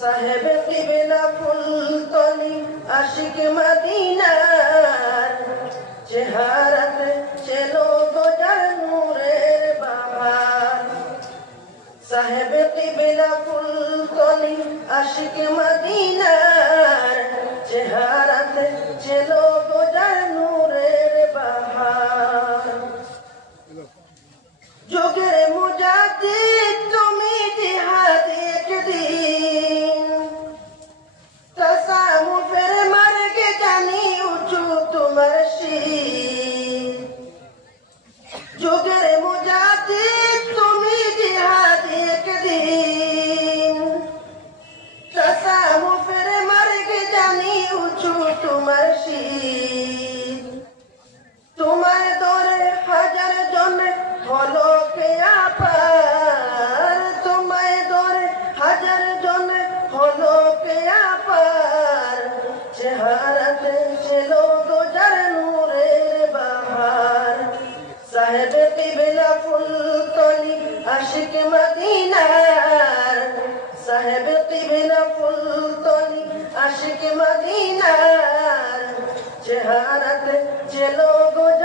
সাহেব কিবলা ফুলতলি আশিক মদিনার চেহারাতে চেলো গোজার নূরের বাহার। সাহেব কিবলা ফুলতলি আশিক মদিনার চেহারাতে চেলো গোজার নূরের বাহার। যোগের মুজাদ্দিদ তুমি জিহাদি একদিন, তাসাউফের মার্গে জানি উঁচু তোমার শির। যোগের মুজাদ্দিদ তুমি জিহাদি একদিন, তাসাউফের মার্গে জানি উঁচু তোমার শির। তোমার দরে হাজার জনে হলো কেয়া পার, তোমায় দরে হাজার জনে হলো কেয়া পার। চেহারাতে ছিল গোজার নূরের বাহার। সাহেব কিবলা ফুলতলি আশিক মদিনার, সাহেব কিবলা ফুলতলি আশিক মদিনার চেহারাতে ছিল গোজার